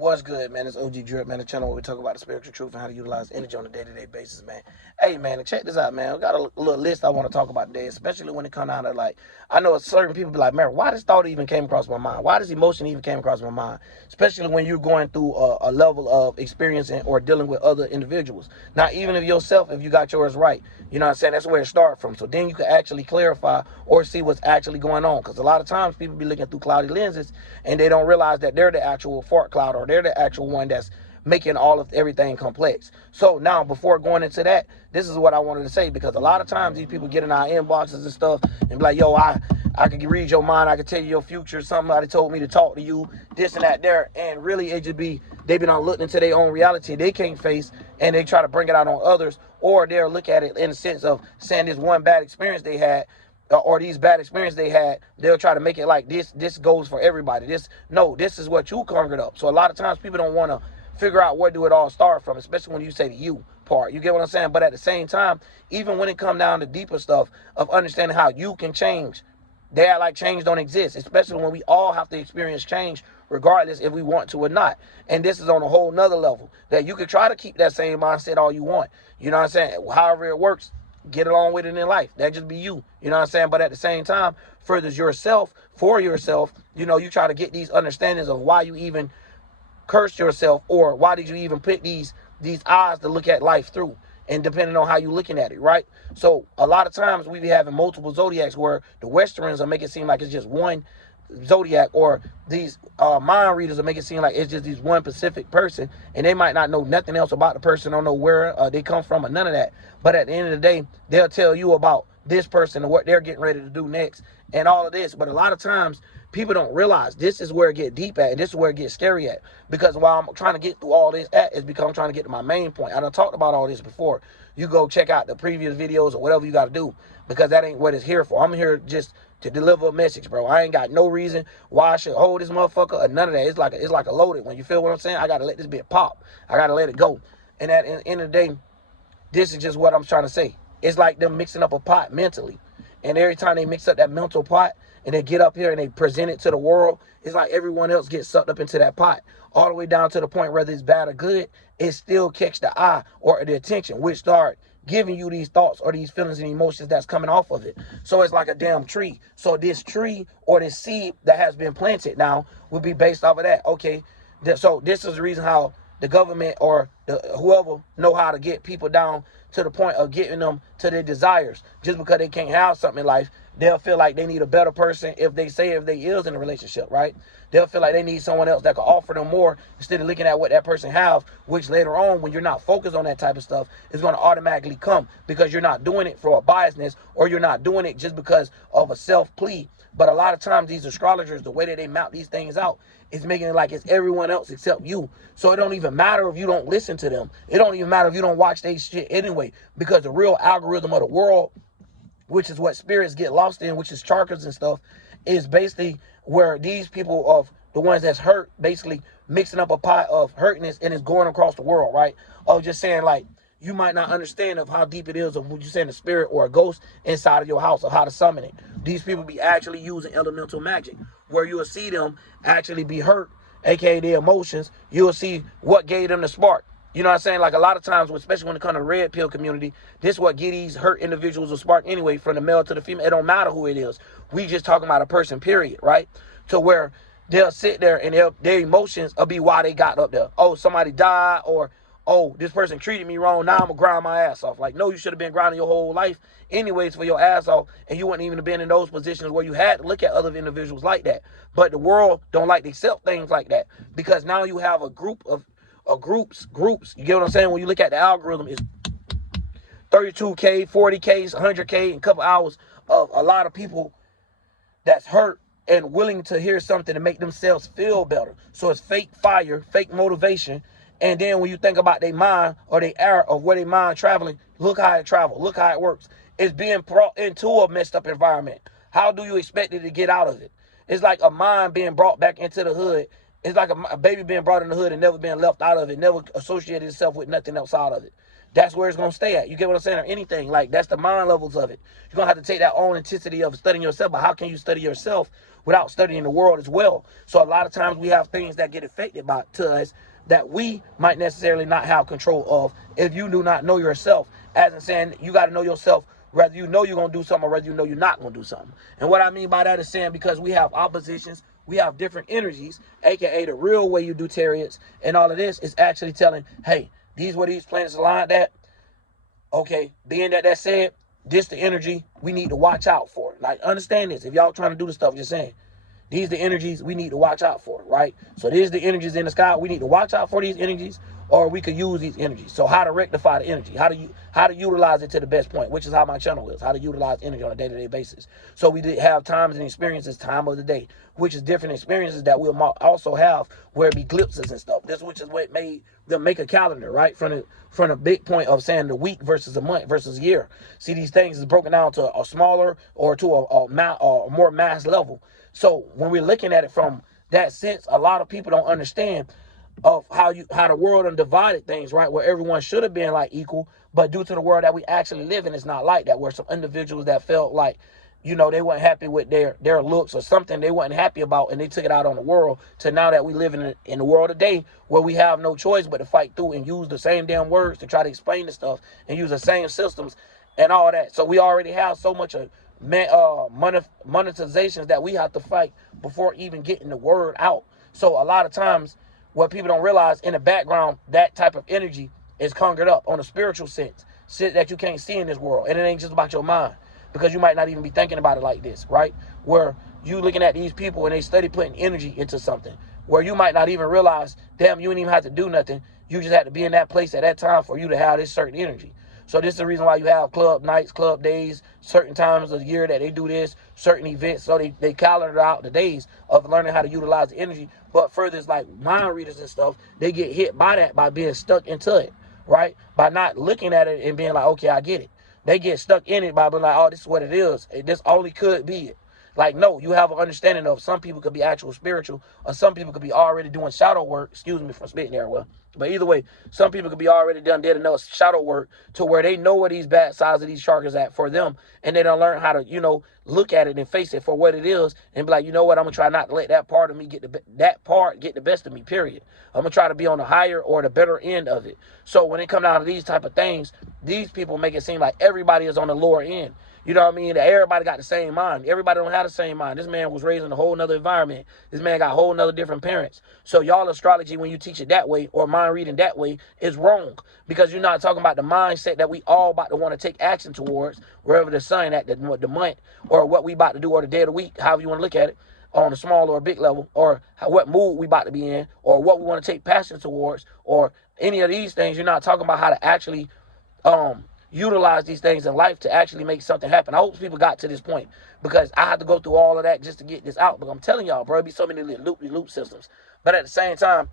What's good, man? It's OG Drip, man. The channel where we talk about the spiritual truth and how to utilize energy on a day-to-day basis, man. Hey, man, and check this out, man. We got a little list I want to talk about today, especially when it comes down to, like, I know certain people be like, man, why this thought even came across my mind? Why this emotion even came across my mind? Especially when you're going through a level of experiencing or dealing with other individuals. Now, even if yourself, if you got yours right, you know what I'm saying? That's where it starts from. So then you can actually clarify or see what's actually going on. Because a lot of times people be looking through cloudy lenses and they don't realize that they're the actual fart cloud, or they're the actual one that's making all of everything complex. So now, before going into that, this is what I wanted to say, because a lot of times these people get in our inboxes and stuff and be like, yo, I could read your mind, I could tell you your future, somebody told me to talk to you, this and that there, and really it just be, they've been on looking into their own reality they can't face, and they try to bring it out on others, or they'll look at it in the sense of saying this one bad experience they had, or these bad experiences they had, they'll try to make it like this goes for everybody. This is what you conjured up. So a lot of times people don't want to figure out where do it all start from, especially when you say the you part. You get what I'm saying? But at the same time, even when it comes down to deeper stuff of understanding how you can change, they act like change don't exist, especially when we all have to experience change regardless if we want to or not. And this is on a whole nother level that you can try to keep that same mindset all you want. You know what I'm saying? However it works, get along with it in life. That just be you. You know what I'm saying? But at the same time, furthers yourself, for yourself, you know, you try to get these understandings of why you even cursed yourself, or why did you even put these eyes to look at life through, and depending on how you're looking at it, right? So a lot of times we be having multiple zodiacs where the Westerns are making it seem like it's just one zodiac, or these mind readers will make it seem like it's just this one specific person, and they might not know nothing else about the person, don't know where they come from or none of that. But at the end of the day, they'll tell you about this person and what they're getting ready to do next and all of this. But a lot of times people don't realize this is where it get deep at, and this is where it gets scary at. Because while I'm trying to get through all this at is because I'm trying to get to my main point. I done talked about all this before. You go check out the previous videos or whatever you got to do, because that ain't what it's here for. I'm here just to deliver a message, bro. I ain't got no reason why I should hold this motherfucker or none of that. It's like a loaded one. You feel what I'm saying? I gotta let this bit pop. I gotta let it go. And at the end of the day, this is just what I'm trying to say. It's like them mixing up a pot mentally. And every time they mix up that mental pot and they get up here and they present it to the world, it's like everyone else gets sucked up into that pot. All the way down to the point, whether it's bad or good, it still catch the eye or the attention, which start giving you these thoughts or these feelings and emotions that's coming off of it. So it's like a damn tree. So this tree or this seed that has been planted now will be based off of that. Okay, so this is the reason how the government or whoever know how to get people down to the point of getting them to their desires. Just because they can't have something in life, they'll feel like they need a better person if they is in a relationship, right? They'll feel like they need someone else that can offer them more instead of looking at what that person have, which later on, when you're not focused on that type of stuff, is going to automatically come, because you're not doing it for a biasness, or you're not doing it just because of a self-plea. But a lot of times these astrologers, the way that they map these things out, is making it like it's everyone else except you. So it don't even matter if you don't listen to them. It don't even matter if you don't watch their shit anyway, because the real algorithm of the world, which is what spirits get lost in, which is chakras and stuff, is basically where these people of the ones that's hurt, basically mixing up a pot of hurtness, and it's going across the world, right? Of just saying, like, you might not understand of how deep it is of what you saying, a spirit or a ghost inside of your house, or how to summon it. These people be actually using elemental magic, where you'll see them actually be hurt, aka their emotions. You'll see what gave them the spark. You know what I'm saying? Like a lot of times, especially when it comes to the red pill community, this is what get these hurt individuals a spark anyway, from the male to the female. It don't matter who it is. We just talking about a person, period, right? To where they'll sit there and their emotions will be why they got up there. Oh, somebody died, or oh, this person treated me wrong, now I'm gonna grind my ass off. Like, no, you should have been grinding your whole life anyways for your ass off, and you wouldn't even have been in those positions where you had to look at other individuals like that. But the world don't like to accept things like that, because now you have a group of groups. You get what I'm saying? When you look at the algorithm, it's 32K, 40Ks, 100K in a couple hours of a lot of people that's hurt and willing to hear something to make themselves feel better. So it's fake fire, fake motivation. And then when you think about their mind, or their era of where their mind traveling, look how it travels, look how it works. It's being brought into a messed up environment. How do you expect it to get out of it? It's like a mind being brought back into the hood. It's like a baby being brought in the hood and never being left out of it, never associated itself with nothing else out of it. that's where it's going to stay at. You get what I'm saying? Or anything. Like, that's the mind levels of it. You're going to have to take that own intensity of studying yourself. But how can you study yourself without studying the world as well? So a lot of times we have things that get affected to us that we might necessarily not have control of if you do not know yourself. As in saying, you got to know yourself, whether you know you're going to do something or whether you know you're not going to do something. And what I mean by that is saying, because we have oppositions, we have different energies, aka the real way you do chariots, and all of this is actually telling, hey, these were these planets aligned at. Okay, being that said, this the energy we need to watch out for. Like, understand this. If y'all trying to do the stuff, just saying, these the energies we need to watch out for, right? So these the energies in the sky. We need to watch out for these energies, or we could use these energies. So how to rectify the energy? How to utilize it to the best point, which is how my channel is. How to utilize energy on a day-to-day basis. So we did have times and experiences, time of the day, which is different experiences that we'll also have where it be glimpses and stuff. This, which is what made them make a calendar, right? From the big point of saying the week versus a month versus a year. See, these things is broken down to a smaller or to a more mass level. So when we're looking at it from that sense, a lot of people don't understand of how the world undivided things, right? Where everyone should have been like equal, but due to the world that we actually live in, it's not like that. Where some individuals that felt like, they weren't happy with their looks or something they weren't happy about, and they took it out on the world, to now that we live in the world today where we have no choice but to fight through and use the same damn words to try to explain the stuff and use the same systems and all that. So we already have so much of monetizations that we have to fight before even getting the word out. So a lot of times what people don't realize, in the background, that type of energy is conjured up on a spiritual sense, shit that you can't see in this world. And it ain't just about your mind, because you might not even be thinking about it like this, right? Where you looking at these people and they study putting energy into something where you might not even realize, damn, you didn't even have to do nothing. You just had to be in that place at that time for you to have this certain energy. So this is the reason why you have club nights, club days, certain times of the year that they do this, certain events. So they calendar out the days of learning how to utilize the energy. But further, it's like mind readers and stuff, they get hit by that by being stuck into it, right? By not looking at it and being like, okay, I get it. They get stuck in it by being like, oh, this is what it is. This only could be it. Like, no, you have an understanding of some people could be actual spiritual, or some people could be already doing shadow work. Excuse me for spitting there, well. But either way, some people could be already did enough shadow work to where they know where these bad sides of these chakras at for them, and they don't learn how to, look at it and face it for what it is, and be like, you know what, I'm gonna try not to let that part of me get the best of me. Period. I'm gonna try to be on the higher or the better end of it. So when it comes down to these type of things, these people make it seem like everybody is on the lower end. You know what I mean? That everybody got the same mind. Everybody don't have the same mind. This man was raised in a whole nother environment. This man got a whole nother different parents. So y'all astrology, when you teach it that way, or mind reading that way, is wrong. Because you're not talking about the mindset that we all about to want to take action towards, wherever the sun at, the month, or what we about to do, or the day of the week, however you want to look at it, on a small or a big level, or what mood we about to be in, or what we want to take passion towards, or any of these things. You're not talking about how to actually utilize these things in life to actually make something happen. I hope people got to this point, because I had to go through all of that just to get this out. But I'm telling y'all, bro, it be so many loop systems. But at the same time,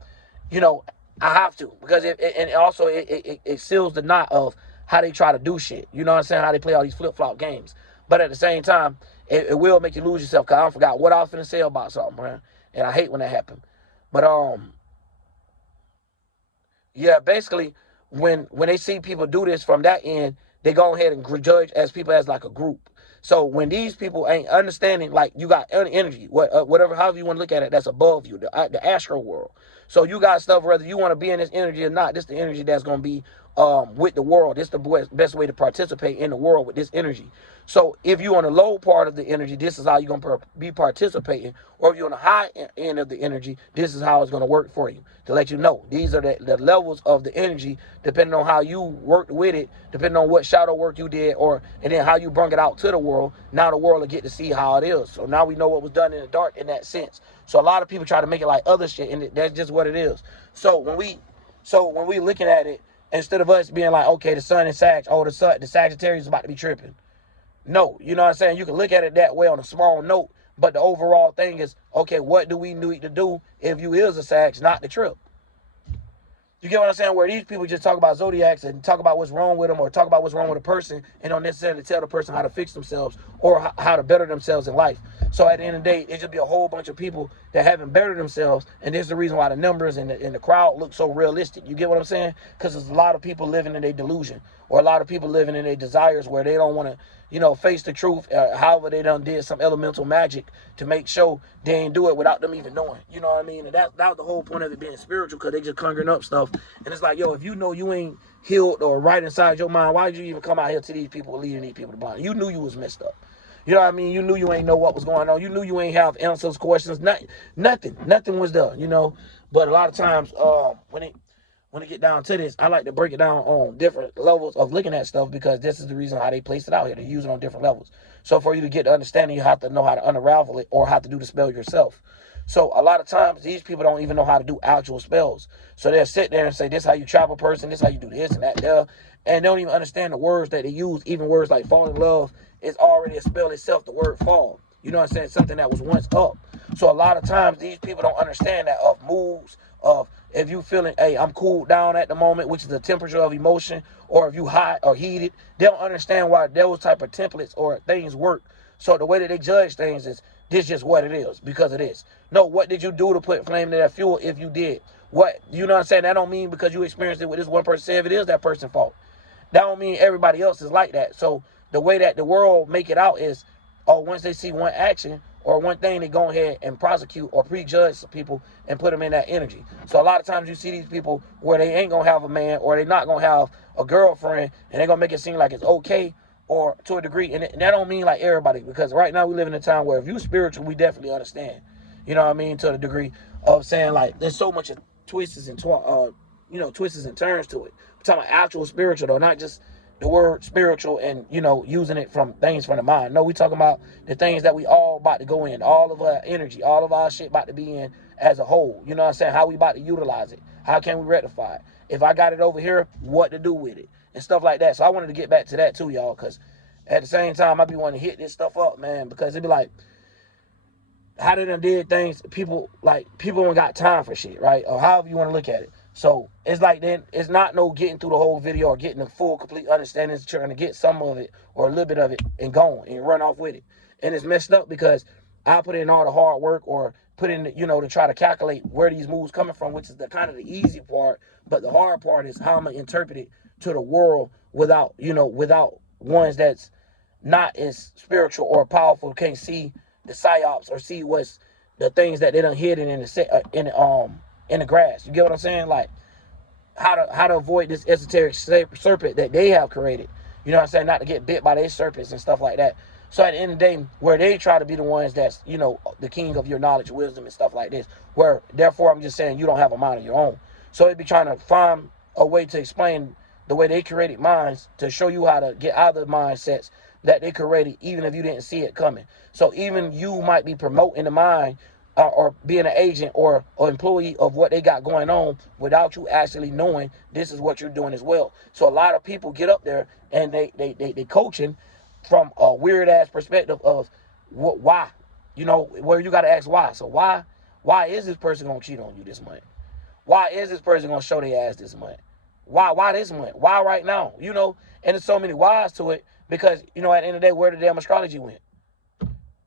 I have to, because it seals the knot of how they try to do shit. You know what I'm saying? How they play all these flip-flop games. But at the same time, it will make you lose yourself, because I forgot what I was finna say about something, man. And I hate when that happens. But yeah, basically, when they see people do this from that end, they go ahead and judge as people as like a group. So when these people ain't understanding, like, you got energy, whatever, however you want to look at it, that's above you, the astral world. So you got stuff, whether you want to be in this energy or not, this the energy that's going to be with the world. This the best way to participate in the world with this energy. So if you're on the low part of the energy, this is how you're going to be participating. Or if you're on the high end of the energy, this is how it's going to work for you. To let you know, these are the levels of the energy, depending on how you worked with it, depending on what shadow work you did, and then how you bring it out to the world. Now the world will get to see how it is. So now we know what was done in the dark in that sense. So a lot of people try to make it like other shit, and that's just what it is. So when we looking at it, instead of us being like, okay, the sun is Sag, the Sagittarius is about to be tripping. No, you know what I'm saying? You can look at it that way on a small note, but the overall thing is, okay, what do we need to do if you is a Sag, not the trip? You get what I'm saying? Where these people just talk about zodiacs and talk about what's wrong with them or talk about what's wrong with a person and don't necessarily tell the person how to fix themselves or how to better themselves in life. So at the end of the day, it just be a whole bunch of people that haven't bettered themselves, and this is the reason why the numbers and the crowd look so realistic. You get what I'm saying? Because there's a lot of people living in their delusion, or a lot of people living in their desires where they don't want to, face the truth. However, they done did some elemental magic to make sure they ain't do it without them even knowing. You know what I mean? And that was the whole point of it being spiritual, because they just conjuring up stuff. And it's like, yo, if you know you ain't healed or right inside your mind, why did you even come out here to these people, leading these people to blind? You knew you was messed up. You know what I mean? You knew you ain't know what was going on. You knew you ain't have answers, questions. Nothing was there. But a lot of times, when it get down to this, I like to break it down on different levels of looking at stuff, because this is the reason how they place it out here. They use it on different levels. So for you to get the understanding, you have to know how to unravel it or how to do the spell yourself. So a lot of times, these people don't even know how to do actual spells. So they'll sit there and say, this is how you trap a person, this is how you do this and that there. And they don't even understand the words that they use. Even words like fall in love is already a spell itself, the word fall. You know what I'm saying? Something that was once up. So a lot of times, these people don't understand that of moves, of if you feeling, hey, I'm cooled down at the moment, which is the temperature of emotion, or if you hot or heated, they don't understand why those type of templates or things work. So the way that they judge things is, this just what it is, because it is. No, what did you do to put flame to that fuel if you did? What, you know what I'm saying? That don't mean because you experienced it with this one person, say if it is that person's fault. That don't mean everybody else is like that. So the way that the world make it out is, once they see one action or one thing, they go ahead and prosecute or prejudge people and put them in that energy. So a lot of times you see these people where they ain't gonna have a man, or they not gonna have a girlfriend, and they're gonna make it seem like it's okay, or to a degree. And that don't mean like everybody, because right now we live in a time where if you spiritual, we definitely understand. You know what I mean? To the degree of saying like there's so much twists and twists and turns to it. We're talking about actual spiritual though, not just the word spiritual and using it from things from the mind. No, we talking about the things that we all about to go in, all of our energy, all of our shit about to be in as a whole. You know what I'm saying? How we about to utilize it? How can we rectify it? If I got it over here, what to do with it and stuff like that. So I wanted to get back to that too, y'all, because at the same time I be wanting to hit this stuff up, man, because it be like, how they done did things, people don't got time for shit, right? Or however you want to look at it. So it's like, then it's not no getting through the whole video or getting the full complete understanding. It's trying to get some of it or a little bit of it and going and run off with it. And it's messed up because I put in all the hard work or put in to try to calculate where these moves coming from, which is the kind of the easy part. But the hard part is how I'm gonna interpret it to the world without ones that's not as spiritual or powerful, can't see the psyops or see what's the things that they done hidden in the grass. You get what I'm saying? Like how to avoid this esoteric serpent that they have created. You know what I'm saying? Not to get bit by their serpents and stuff like that. So at the end of the day, where they try to be the ones that's the king of your knowledge, wisdom, and stuff like this. Where therefore I'm just saying you don't have a mind of your own. So they be trying to find a way to explain the way they created minds to show you how to get out of the mindsets that they created, even if you didn't see it coming. So even you might be promoting the mind or being an agent or employee of what they got going on without you actually knowing this is what you're doing as well. So a lot of people get up there and they coaching from a weird ass perspective of why, where you got to ask why. So why is this person gonna cheat on you this month? Why is this person gonna show their ass this month? Why this month? Why right now? And there's so many whys to it because, at the end of the day, where the damn astrology went?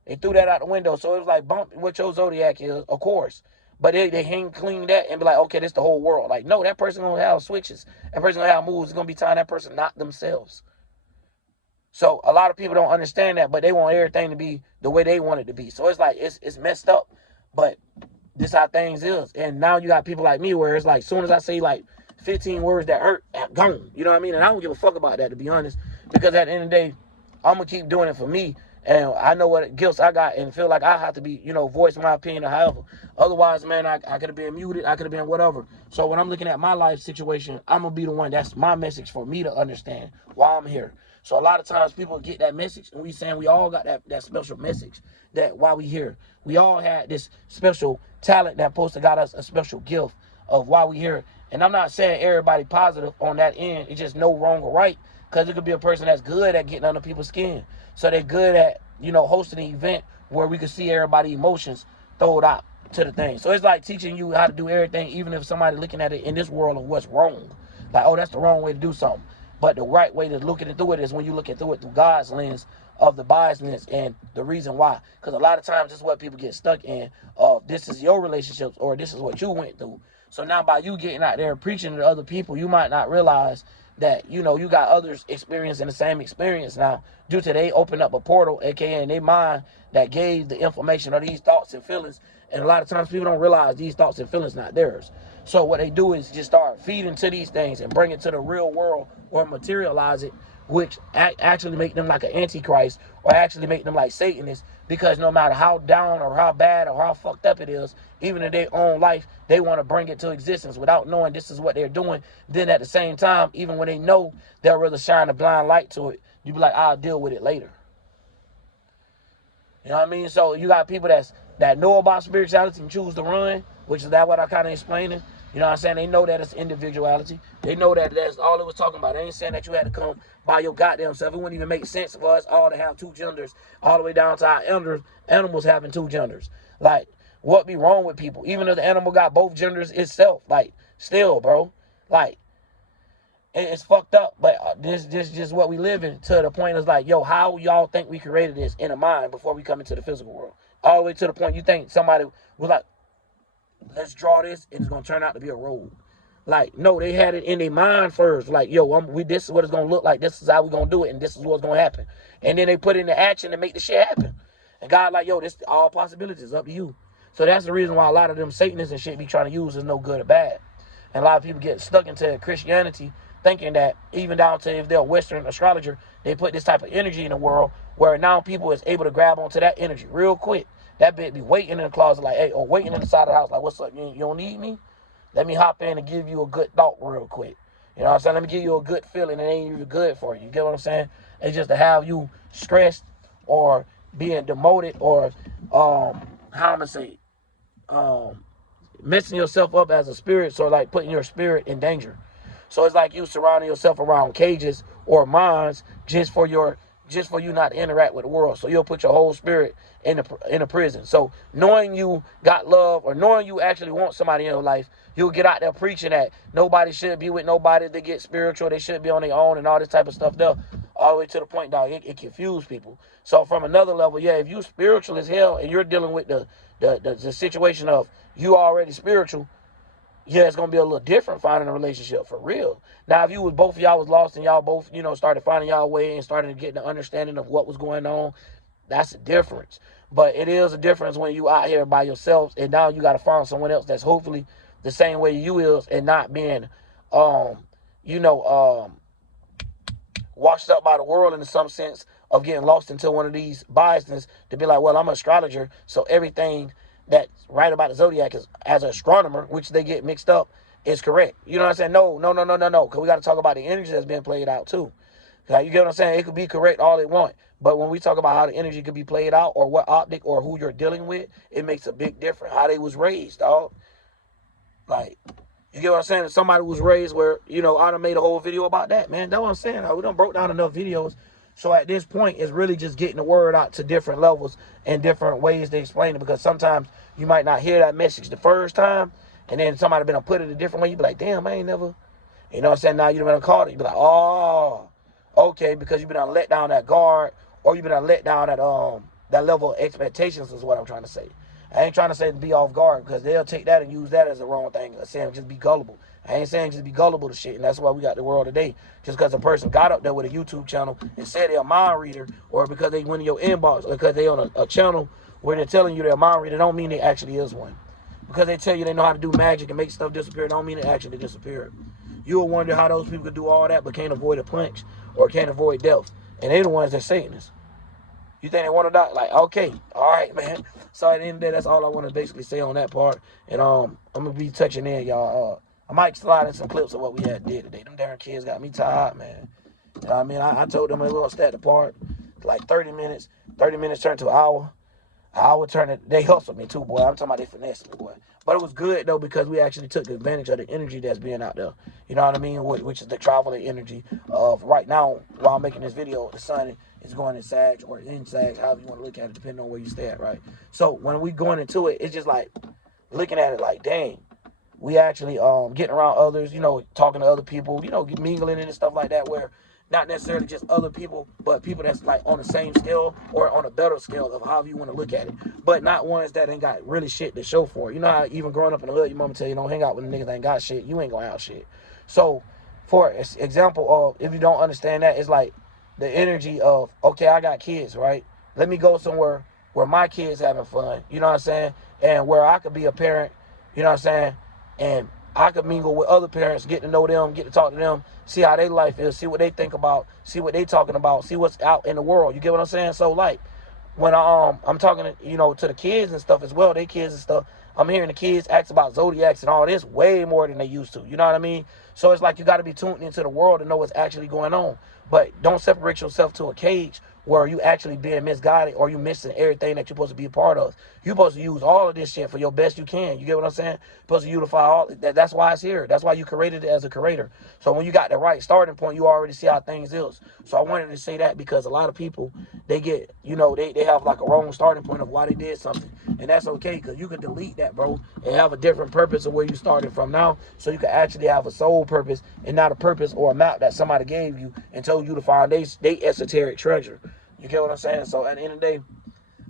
They threw that out the window. So it was like, bump what your zodiac is, of course. But they hang clean that and be like, okay, this the whole world. Like, no, that person gonna have switches. That person gonna have moves. It's gonna be time that person not themselves. So a lot of people don't understand that, but they want everything to be the way they want it to be. So it's like, it's messed up, but this how things is. And now you got people like me where it's like, as soon as I say like 15 words that hurt, I'm gone. You know what I mean? And I don't give a fuck about that, to be honest, because at the end of the day, I'm gonna keep doing it for me. And I know what guilt I got and feel like I have to be, voice my opinion or however. Otherwise, man, I could have been muted. I could have been whatever. So when I'm looking at my life situation, I'm going to be the one. That's my message for me to understand why I'm here. So a lot of times people get that message and we saying we all got that special message that why we here. We all had this special talent that supposed to got us a special gift of why we here. And I'm not saying everybody positive on that end. It's just no wrong or right. Because it could be a person that's good at getting under people's skin. So they're good at, hosting an event where we could see everybody's emotions thrown out. to the thing. So it's like teaching you how to do everything, even if somebody looking at it in this world of what's wrong. Like, oh, that's the wrong way to do something. But the right way to look at it through it is when you look at through it through God's lens of the biasness and the reason why. Because a lot of times this is what people get stuck in. This is your relationships or this is what you went through. So now by you getting out there preaching to other people, you might not realize that, you know, you got others experiencing the same experience now due to they open up a portal, aka in their mind, that gave the information or these thoughts and feelings. And a lot of times people don't realize these thoughts and feelings not theirs. So what they do is just start feeding to these things and bring it to the real world or materialize it, which actually make them like an antichrist or actually make them like Satanists, because no matter how down or how bad or how fucked up it is, even in their own life, they want to bring it to existence without knowing this is what they're doing. Then at the same time, even when they know, they'll rather shine a blind light to it. You be like, I'll deal with it later. You know what I mean? So you got people that know about spirituality and choose to run, which is that what I kind of explaining. You know what I'm saying? They know that it's individuality. They know that that's all it was talking about. They ain't saying that you had to come by your goddamn self. It wouldn't even make sense for us all to have two genders, all the way down to our animals having two genders. Like, what be wrong with people? Even if the animal got both genders itself, like, still, bro. Like, it's fucked up, but this just what we live in, to the point is like, yo, how y'all think we created this in a mind before we come into the physical world? All the way to the point you think somebody was like, let's draw this and it's gonna turn out to be a road. Like, no, they had it in their mind first. Like, yo, this is what it's gonna look like. This is how we're gonna do it, and this is what's gonna happen. And then they put it into action to make the shit happen. And God, like, yo, this all possibilities up to you. So that's the reason why a lot of them Satanists and shit be trying to use is no good or bad. And a lot of people get stuck into Christianity, thinking that even down to if they're a Western astrologer, they put this type of energy in the world where now people is able to grab onto that energy real quick. That bitch be waiting in the closet like, hey, or waiting in the side of the house like, what's up? You don't need me? Let me hop in and give you a good thought real quick. You know what I'm saying? Let me give you a good feeling. It ain't even good for you. You get what I'm saying? It's just to have you stressed or being demoted or, how I'm going to say, messing yourself up as a spirit. So like putting your spirit in danger. So it's like you surrounding yourself around cages or minds just for you not to interact with the world. So you'll put your whole spirit in a prison. So knowing you got love or knowing you actually want somebody in your life, you'll get out there preaching that nobody should be with nobody. They get spiritual. They should be on their own and all this type of stuff there. All the way to the point, dog, it confused people. So from another level, yeah, if you spiritual as hell and you're dealing with the situation of you already spiritual, yeah, it's gonna be a little different finding a relationship for real. Now, if both of y'all was lost and y'all both, started finding y'all way and started getting the understanding of what was going on, that's a difference. But it is a difference when you out here by yourself and now you got to find someone else that's hopefully the same way you is and not being, washed up by the world in some sense of getting lost into one of these biases to be like, well, I'm an astrologer, so everything that's right about the zodiac is, as an astronomer, which they get mixed up, is correct. You know what I'm saying? No. Because we got to talk about the energy that's being played out too. Like, you get what I'm saying? It could be correct all they want. But when we talk about how the energy could be played out or what optic or who you're dealing with, it makes a big difference. How they was raised, dog. Like, you get what I'm saying? If somebody was raised where, I done made a whole video about that, man. That's what I'm saying. We done broke down enough videos. So at this point, it's really just getting the word out to different levels and different ways to explain it. Because sometimes you might not hear that message the first time. And then somebody been put it a different way. You be like, damn, I ain't never. You know what I'm saying? Now you've been called it. You be like, oh, okay. Because you've been let down that guard. Or you've been let down that level of expectations is what I'm trying to say. I ain't trying to say to be off guard because they'll take that and use that as the wrong thing. Saying just be gullible. I ain't saying just be gullible to shit, and that's why we got the world today. Just because a person got up there with a YouTube channel and said they're a mind reader, or because they went in your inbox, or because they on a channel where they're telling you they're a mind reader, don't mean they actually is one. Because they tell you they know how to do magic and make stuff disappear, don't mean it actually disappeared. You'll wonder how those people could do all that but can't avoid a punch or can't avoid death. And they're the ones that Satanists. You think they want to die? Like, okay, all right, man. So at the end of the day, that's all I want to basically say on that part. And I'm gonna be touching in, y'all. I might slide in some clips of what we had did today. Them darn kids got me tired, man. You know what I mean? I told them they were gonna stay at the park like 30 minutes. 30 minutes turned to an hour. An hour turned it. They hustled me too, boy. I'm talking about they finessed me, boy. But it was good though because we actually took advantage of the energy that's being out there. You know what I mean? Which is the traveling energy of right now. While I'm making this video, the sun is going in Sag or in Sag, however you want to look at it, depending on where you stay at, right? So when we going into it, it's just like looking at it like, dang, we actually getting around others, talking to other people, mingling and stuff like that, where not necessarily just other people, but people that's like on the same scale or on a better scale of however you want to look at it, but not ones that ain't got really shit to show for it. You know how even growing up in the hood, your mama tell you don't hang out with the niggas that ain't got shit, you ain't gonna have shit. So for example of, if you don't understand that, it's like the energy of, okay, I got kids, right? Let me go somewhere where my kids having fun, you know what I'm saying? And where I could be a parent, you know what I'm saying? And I could mingle with other parents, get to know them, get to talk to them, see how their life is, see what they think about, see what they talking about, see what's out in the world. You get what I'm saying? So like when I'm talking to the kids and stuff as well, they kids and stuff, I'm hearing the kids ask about zodiacs and all this way more than they used to. You know what I mean? So it's like you got to be tuned into the world to know what's actually going on. But don't separate yourself to a cage where you actually being misguided or you missing everything that you're supposed to be a part of. You're supposed to use all of this shit for your best you can. You get what I'm saying? You're supposed to unify all that. That's why it's here. That's why you created it as a creator. So when you got the right starting point, you already see how things is. So I wanted to say that because a lot of people, they get, they have like a wrong starting point of why they did something. And that's okay, because you can delete that, bro, and have a different purpose of where you started from now. So you can actually have a soul purpose and not a purpose or a map that somebody gave you and told you to find they esoteric treasure. You get what I'm saying? So at the end of the day,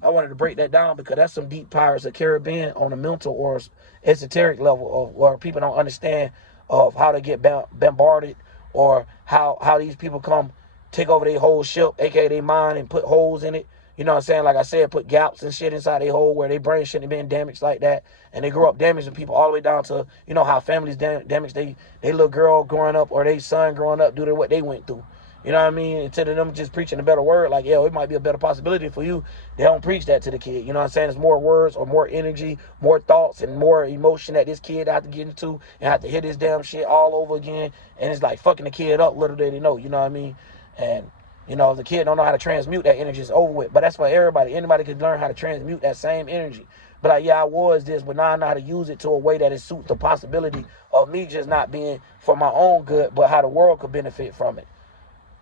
I wanted to break that down because that's some deep Pirates of the Caribbean on a mental or esoteric level of where people don't understand of how to get bombarded or how these people come take over their whole ship, aka their mind, and put holes in it. You know what I'm saying? Like I said, put gaps and shit inside their hole where their brain shouldn't have been damaged like that. And they grow up damaging people all the way down to, how families damage they little girl growing up or their son growing up due to what they went through. You know what I mean? Instead of them just preaching a better word, like, yo, it might be a better possibility for you. They don't preach that to the kid. You know what I'm saying? It's more words or more energy, more thoughts, and more emotion that this kid have to get into and have to hit this damn shit all over again. And it's like fucking the kid up, little do they know. You know what I mean? And, if the kid don't know how to transmute that energy, it's over with. But that's for everybody. Anybody can learn how to transmute that same energy. But like, yeah, I was this, but now I know how to use it to a way that it suits the possibility of me just not being for my own good, but how the world could benefit from it.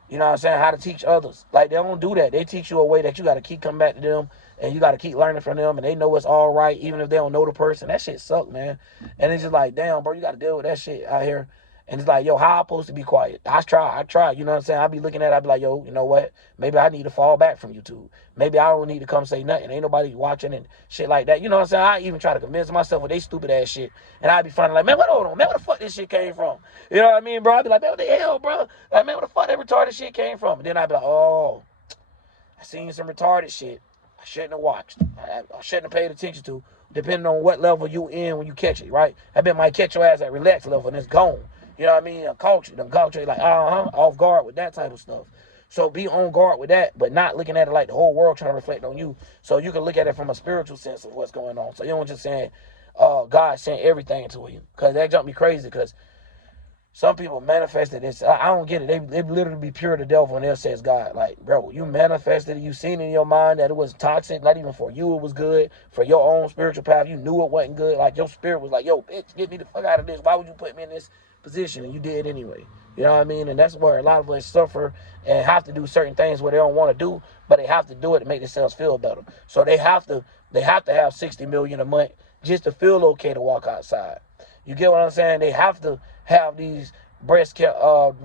You know what I'm saying? How to teach others. Like, they don't do that. They teach you a way that you got to keep coming back to them and you got to keep learning from them and they know it's all right even if they don't know the person. That shit suck, man. And it's just like, damn, bro, you got to deal with that shit out here. And it's like, yo, how I supposed to be quiet? I try. You know what I'm saying? I be looking at it, I be like, yo, you know what? Maybe I need to fall back from YouTube. Maybe I don't need to come say nothing. Ain't nobody watching and shit like that. You know what I'm saying? I even try to convince myself with they stupid ass shit. And I be finding like, man, hold on, man, where the fuck this shit came from? You know what I mean, bro? I be like, man, what the hell, bro? Like, man, where the fuck that retarded shit came from? And then I be like, oh, I seen some retarded shit I shouldn't have watched. I shouldn't have paid attention to, depending on what level you in when you catch it, right? I bet might catch your ass at relaxed level and it's gone. You know what I mean? Culture, like, off guard with that type of stuff. So be on guard with that, but not looking at it like the whole world trying to reflect on you. So you can look at it from a spiritual sense of what's going on. So you don't just saying, God sent everything to you. Because that jumped me crazy because some people manifested this. I don't get it. They literally be pure to the devil when they say it's God. Like, bro, you manifested it. You seen in your mind that it was toxic. Not even for you it was good. For your own spiritual path, you knew it wasn't good. Like, your spirit was like, yo, bitch, get me the fuck out of this. Why would you put me in this position? And you did anyway. You know what I mean? And that's where a lot of us suffer and have to do certain things where they don't want to do, but they have to do it to make themselves feel better. So they have to have 60 million a month just to feel okay to walk outside. You get what I'm saying? They have to have these breast done,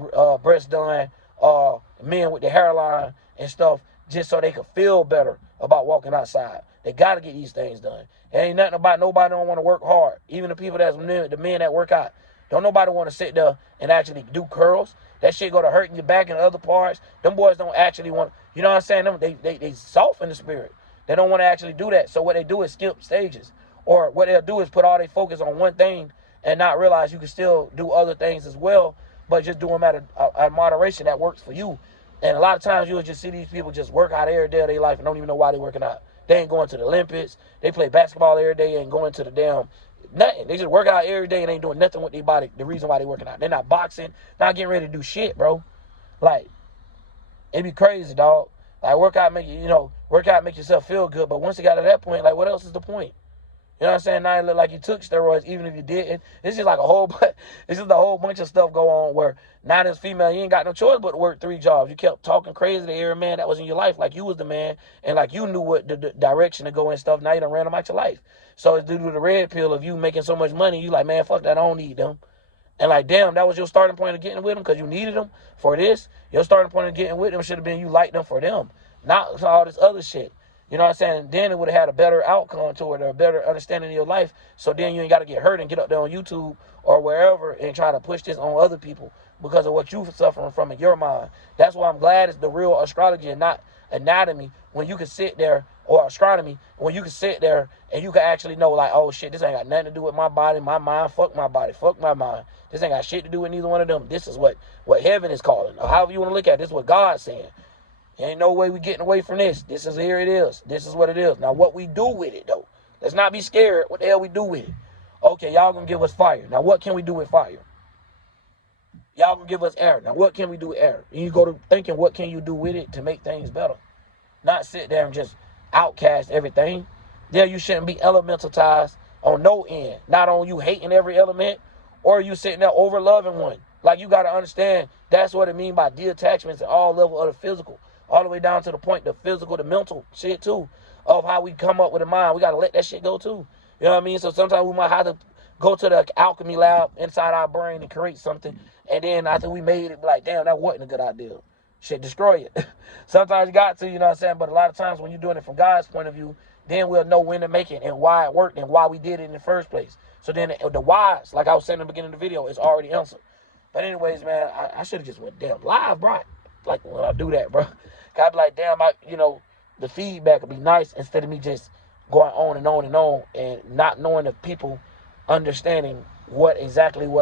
men with the hairline and stuff, just so they can feel better about walking outside. They got to get these things done. It ain't nothing about nobody don't want to work hard. Even the people the men that work out. Don't nobody want to sit there and actually do curls. That shit go to hurting your back and other parts. Them boys don't actually want, you know what I'm saying? They soft in the spirit. They don't want to actually do that. So what they do is skip stages. Or what they'll do is put all their focus on one thing and not realize you can still do other things as well, but just do them at a moderation that works for you. And a lot of times you'll just see these people just work out every day of their life and don't even know why they're working out. They ain't going to the Olympics. They play basketball every day and going to the damn nothing. They just work out every day and ain't doing nothing with their body. The reason why they working out. They're not boxing, not getting ready to do shit, bro. Like, it be crazy, dog. Like, work out make yourself feel good, but once you got to that point, like, what else is the point? You know what I'm saying? Now it look like you took steroids, even if you didn't. It's just like a whole it's just a whole bunch of stuff go on where now this female, you ain't got no choice but to work 3 jobs. You kept talking crazy to every man that was in your life like you was the man and like you knew what the direction to go and stuff. Now you done ran them out your life. So it's due to the red pill of you making so much money. You like, man, fuck that, I don't need them. And like, damn, that was your starting point of getting with them because you needed them for this. Your starting point of getting with them should have been you liked them for them, not all this other shit. You know what I'm saying? Then it would have had a better outcome to it or a better understanding of your life. So then you ain't got to get hurt and get up there on YouTube or wherever and try to push this on other people because of what you're suffering from in your mind. That's why I'm glad it's the real astrology and not anatomy when you can sit there, or astronomy, when you can sit there and you can actually know like, oh shit, this ain't got nothing to do with my body, my mind, fuck my body, fuck my mind. This ain't got shit to do with neither one of them. This is what heaven is calling. Or however you want to look at it, this is what God's saying. Ain't no way we getting away from this. This is, here it is. This is what it is. Now, what we do with it, though. Let's not be scared. What the hell we do with it? Okay, y'all gonna give us fire. Now, what can we do with fire? Y'all gonna give us air. Now, what can we do with air? And you go to thinking, what can you do with it to make things better? Not sit there and just outcast everything. Yeah, you shouldn't be elementalized on no end. Not on you hating every element or you sitting there over loving one. Like, you got to understand that's what it means by detachments at all levels of the physical. All the way down to the point, the physical, the mental shit too, of how we come up with a mind. We got to let that shit go too. You know what I mean? So sometimes we might have to go to the alchemy lab inside our brain and create something. And then after we made it, like, damn, that wasn't a good idea. Shit, destroy it. Sometimes you got to, you know what I'm saying? But a lot of times when you're doing it from God's point of view, then we'll know when to make it and why it worked and why we did it in the first place. So then the whys, like I was saying in the beginning of the video, is already answered. But anyways, man, I should have just went damn live, bro. Like when I do that, bro. I'd be like, damn, the feedback would be nice instead of me just going on and on and on and not knowing if people understanding what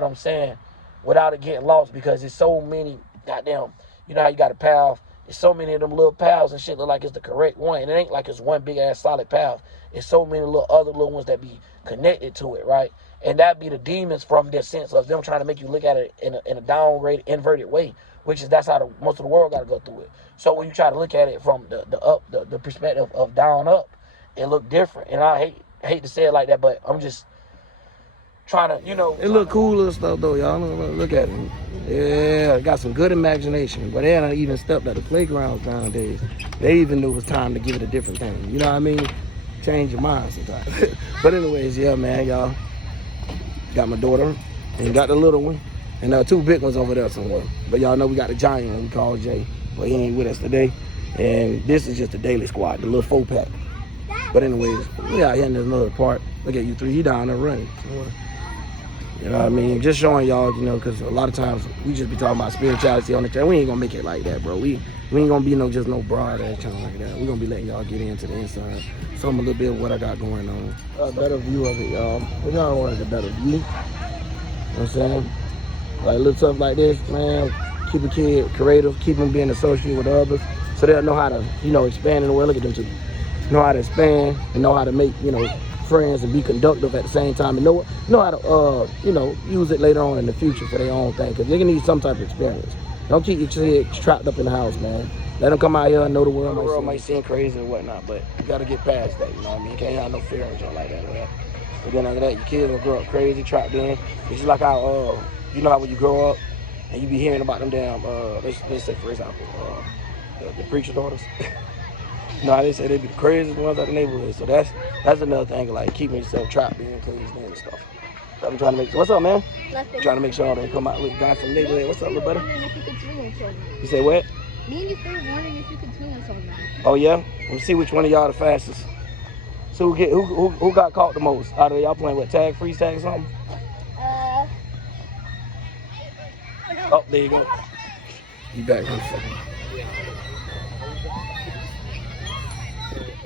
I'm saying without it getting lost, because there's so many goddamn, you know how you got a path. There's so many of them little paths and shit look like it's the correct one. And it ain't like it's one big ass solid path. It's so many other little ones that be connected to it, right? And that be the demons from their sense of them trying to make you look at it in a downgrade, inverted way, which is that's how most of the world got to go through it. So when you try to look at it from the perspective of down up, it look different. And I hate to say it like that, but I'm just trying to, it look cool little stuff though, y'all. Look at it. Yeah, got some good imagination. But they hadn't even stepped at the playgrounds nowadays. They even knew it was time to give it a different thing. You know what I mean? Change your mind sometimes. But anyways, yeah, man, y'all. Got my daughter and got the little one. And 2 big ones over there somewhere. But y'all know we got the giant one we call Jay. But he ain't with us today. And this is just the daily squad, the little 4-pack. But anyways, we out here in this another part. Look at you 3, he down there running. You know what I mean? Just showing y'all, because a lot of times we just be talking about spirituality on the channel. We ain't gonna make it like that, bro. We ain't gonna be just no broad ass channel like that. We gonna be letting y'all get into the inside. Show them a little bit of what I got going on. A better view of it, y'all. What y'all want is a better view. You know what I'm saying? Like little stuff like this, man. Keep a kid creative, keep them being associated with others, so they'll know how to, expand in the world. Look at them two. Know how to expand and know how to make, friends and be conductive at the same time, and know how to use it later on in the future for their own thing, because they can need some type of experience. Don't keep your kids trapped up in the house, man. Let them come out here and know the world. The world might seem crazy or whatnot, but you gotta get past that. You know what I mean? You can't have no fear or something like that. Right? But then after that, your kids will grow up crazy, trapped in. It's just like how you know how when you grow up and you be hearing about them damn let's say for example the preacher daughters. No, they say they be the craziest ones out the neighborhood. So that's another thing, like keeping yourself trapped in caged in and stuff. So I'm trying to make. What's up, man? Nothing. Trying to make sure I don't come out with guys from the neighborhood. What's up, little buddy? If you could swing on children. You say what? Me and your friend wondering if you could swing on something. Oh yeah. Let me see which one of y'all the fastest. So who got caught the most out of y'all playing what, tag, freeze tag, or something? Oh, there you go. You back in a second.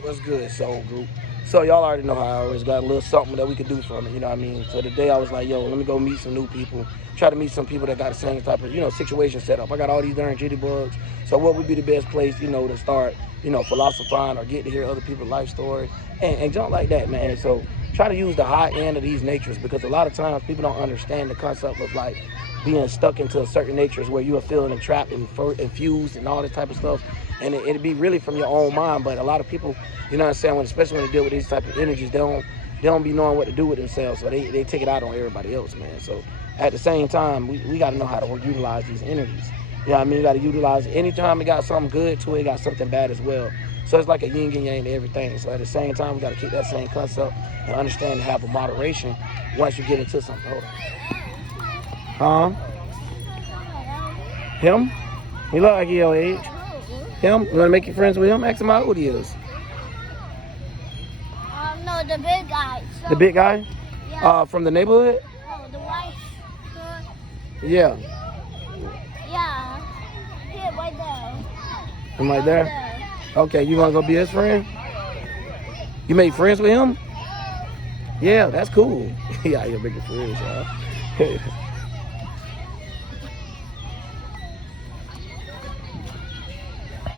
What's good, soul group? So y'all already know how I always got a little something that we could do from it, you know what I mean? So today I was like, yo, let me go meet some new people. Try to meet some people that got the same type of, situation set up. I got all these darn jitty bugs. So what would be the best place, to start, philosophizing or get to hear other people's life stories and jump like that, man. So try to use the high end of these natures, because a lot of times people don't understand the concept of like being stuck into a certain natures where you are feeling trapped and infused and all this type of stuff. And it'd be really from your own mind, but a lot of people, you know what I'm saying, especially when they deal with these type of energies, they they don't be knowing what to do with themselves, so they take it out on everybody else, man. So at the same time, we got to know how to utilize these energies. You know what I mean? You got to utilize anytime it got something good to it, it got something bad as well. So it's like a yin and yang to everything. So at the same time, we got to keep that same concept and understand and have a moderation once you get into something. Hold on. Huh? Him? He look like he your age. Him? You want to make you friends with him? Ask him how old he is. No, the big guy. So, the big guy? Yeah. From the neighborhood? Oh, the white shirt. Yeah. Yeah. Here, right there. Him right there? Okay, you want to go be his friend? You made friends with him? Yeah, that's cool. Yeah, you're making friends, y'all.